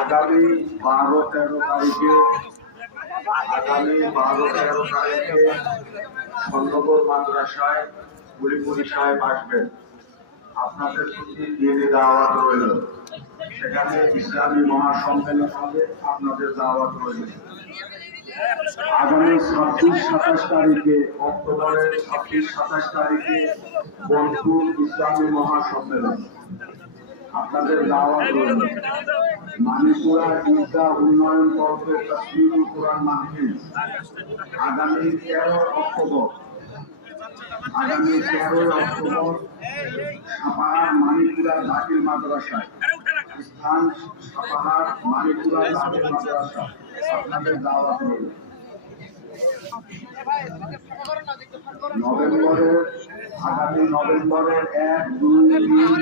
আগামী 12-13 তারিখে খন্দকর মাদ্রাসায় পুরোপুরি সাহেব আসবেন। আপনাদের প্রতি দিনে দাওয়াত রইল। সেখানে ইসলামী মহাসম্মেলন হবে, আপনাদের দাওয়াত রইল। আগামী 26-27 তারিখে, অক্টোবরের 26-27 তারিখে বোলপুর ইসলামী মহাসম্মেলন, আপনাদের দাওয়াত রইল। মানিপুরা ঈদগাহ উন্নয়ন কল্পের তাফসীরুল কুরআন মাহফিল আগামী 13 অক্টোবর সাপাহার মানিপুরা দাখিল মাদ্রাসায়, স্থান সাপাহার মানিপুরা দাখিল মাদ্রাসা, আপনাদের দাওয়াত রইল। আগামী নভেম্বরের 1, 2, 3